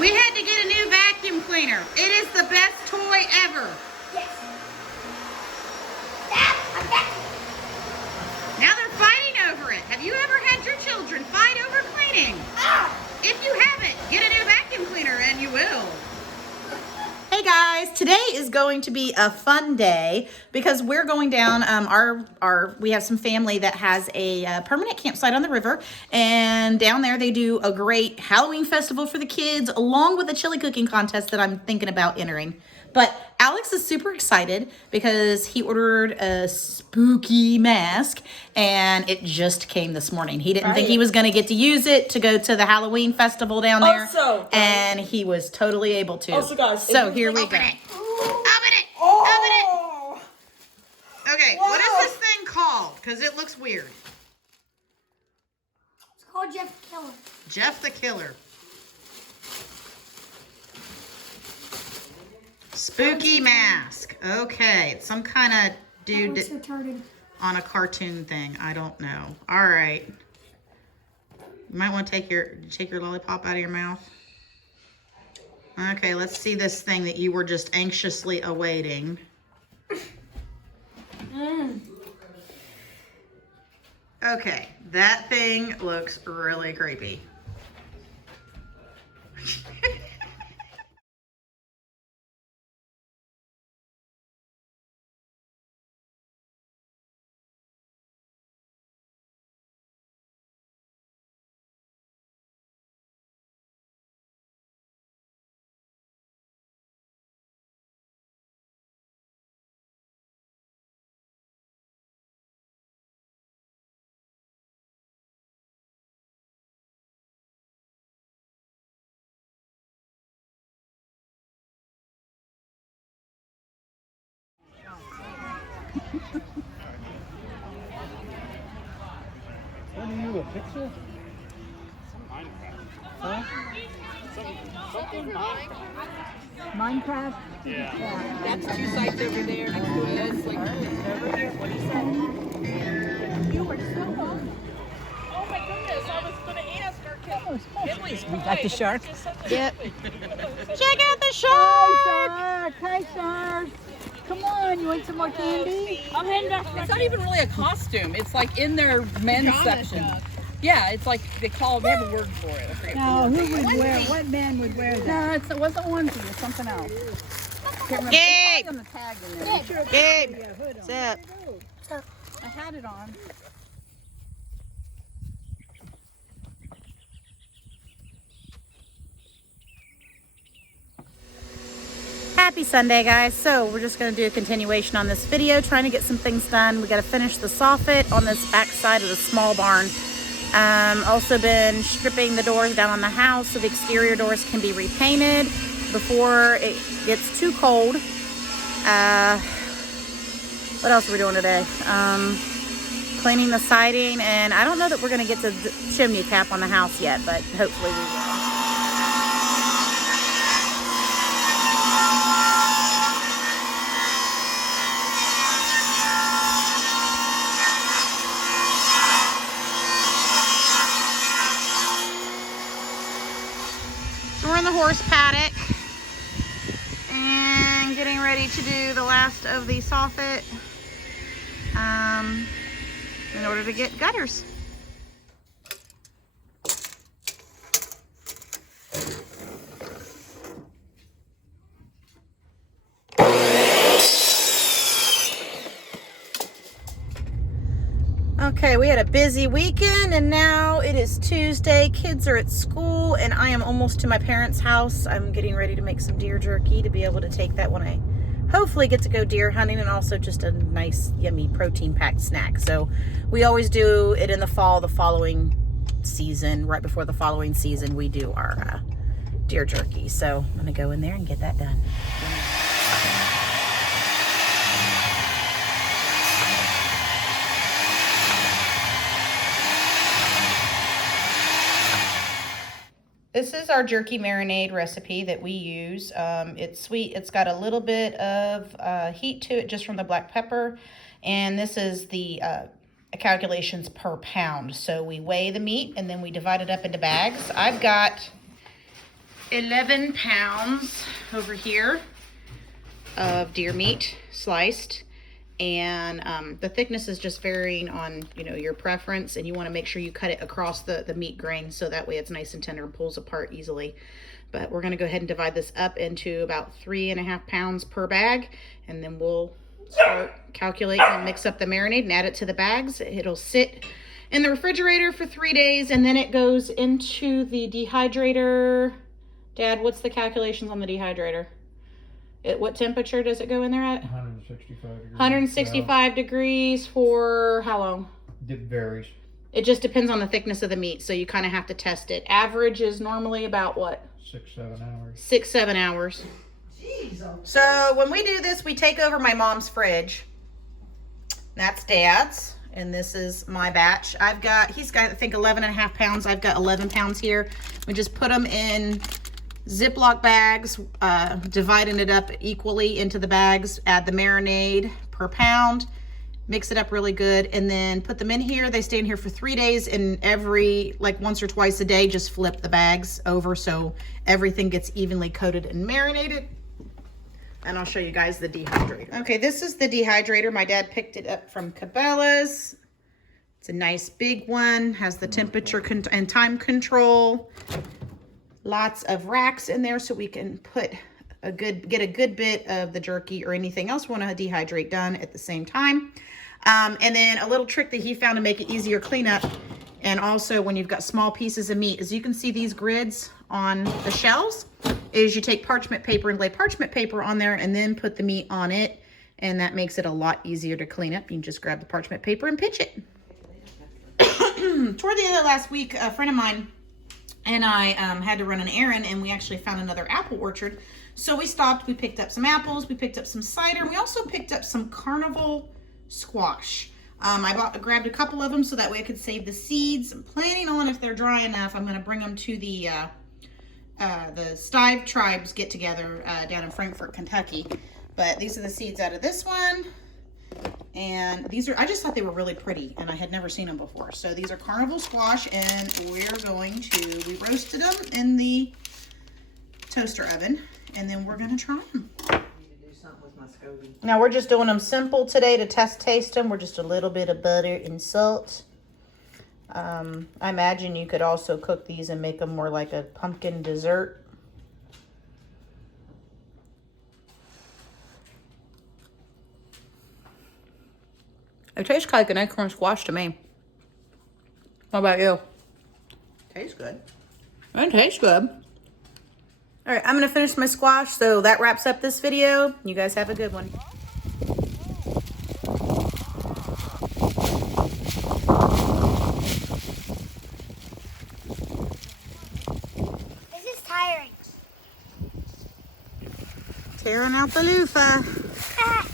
We had to get a new vacuum cleaner. It is the best toy ever. Yes. Dad, I'm back. Now they're fighting over it. Have you ever had your children fight over cleaning? Ah. If you haven't, get a new vacuum cleaner and you will. Hey guys, today is going to be a fun day because we're going down we have some family that has a permanent campsite on the river, and down there they do a great Halloween festival for the kids along with a chili cooking contest that I'm thinking about entering. But Alex is super excited because he ordered a spooky mask and it just came this morning. He didn't think he was going to get to use it to go to the Halloween festival down there. And he was totally able to. Also, guys, so here we go. Open it. Oh. Open it. Okay, what is this thing called? Because it looks weird. It's called Jeff the Killer. Jeff the Killer. Spooky mask. Okay, it's some kind of dude on a cartoon thing. I don't know. All right. You might want to take your lollipop out of your mouth. Okay, let's see this thing that you were just anxiously awaiting. Okay, that thing looks really creepy. What are you, a pixel? Minecraft. Huh? Something Minecraft. Minecraft? Yeah. That's two sites over there next to us. Like, over here. What do you say? You were so on. Oh my goodness, I was going to ask her. Emily's We got the shark. Yep. Check out the shark! Hi, shark. Come on, you want some more candy? I'm heading back. It's not even really a costume. It's like in their men's section. Yeah, it's like they have a word for it. I forget No, the word. who would wear, what man would wear that? No, it wasn't onesie. It's something else. Can't remember. Gabe! It's on the tag in there. Gabe! What's up? I had it on. Happy Sunday, guys. So we're just going to do a continuation on this video, trying to get some things done. We got to finish the soffit on this back side of the small barn. Also been stripping the doors down on the house so the exterior doors can be repainted before it gets too cold. What else are we doing today? Cleaning the siding, and I don't know that we're going to get to the chimney cap on the house yet, but hopefully we will. We're in the horse paddock and getting ready to do the last of the soffit in order to get gutters. Okay, we had a busy weekend and now it is Tuesday. Kids are at school and I am almost to my parents' house. I'm getting ready to make some deer jerky to be able to take that when I hopefully get to go deer hunting, and also just a nice, yummy, protein-packed snack. So we always do it in the fall, the following season, right before the following season, we do our deer jerky. So I'm gonna go in there and get that done. This is our jerky marinade recipe that we use. It's sweet. It's got a little bit of heat to it just from the black pepper. And this is the calculations per pound. So we weigh the meat and then we divide it up into bags. I've got 11 pounds over here of deer meat sliced. And the thickness is just varying on, you know, your preference, and you want to make sure you cut it across the meat grain so that way it's nice and tender and pulls apart easily. But we're going to go ahead and divide this up into about 3.5 pounds per bag, and then we'll start calculating and mix up the marinade and add it to the bags. It'll sit in the refrigerator for 3 days, and then it goes into the dehydrator. Dad, what's the calculations on the dehydrator? What temperature does it go in there at? 165 degrees. 165 degrees for how long? It varies. It just depends on the thickness of the meat, so you kind of have to test it. Average is normally about what? 6-7 hours. 6-7 hours. So when we do this, we take over my mom's fridge. That's Dad's, and this is my batch. He's got, I think, 11.5 pounds. I've got 11 pounds here. We just put them in Ziploc bags, dividing it up equally into the bags, add the marinade per pound, mix it up really good, and then put them in here. They stay in here for 3 days, and like once or twice a day, just flip the bags over so everything gets evenly coated and marinated. And I'll show you guys the dehydrator. Okay, this is the dehydrator. My dad picked it up from Cabela's. It's a nice big one, has the temperature and time control. Lots of racks in there so we can get a good bit of the jerky or anything else we want to dehydrate done at the same time. And then a little trick that he found to make it easier cleanup, and also when you've got small pieces of meat, is you can see these grids on the shelves, is you take parchment paper and lay parchment paper on there and then put the meat on it, and that makes it a lot easier to clean up. You can just grab the parchment paper and pinch it. Toward the end of last week, a friend of mine and I had to run an errand, and we actually found another apple orchard. So we stopped, we picked up some apples, we picked up some cider, and we also picked up some Carnival Squash. I grabbed a couple of them so that way I could save the seeds. I'm planning on, if they're dry enough, I'm going to bring them to the Stive Tribes get together down in Frankfort, Kentucky. But these are the seeds out of this one. And these are, I just thought they were really pretty, and I had never seen them before. So these are Carnival Squash, and we roasted them in the toaster oven, and then we're going to try them. Now we're just doing them simple today to taste them. We're just a little bit of butter and salt. I imagine you could also cook these and make them more like a pumpkin dessert. It tastes like an acorn squash to me. How about you? Tastes good. It tastes good. All right, I'm going to finish my squash, so that wraps up this video. You guys have a good one. This is tiring. Tearing out the loofah. Ah.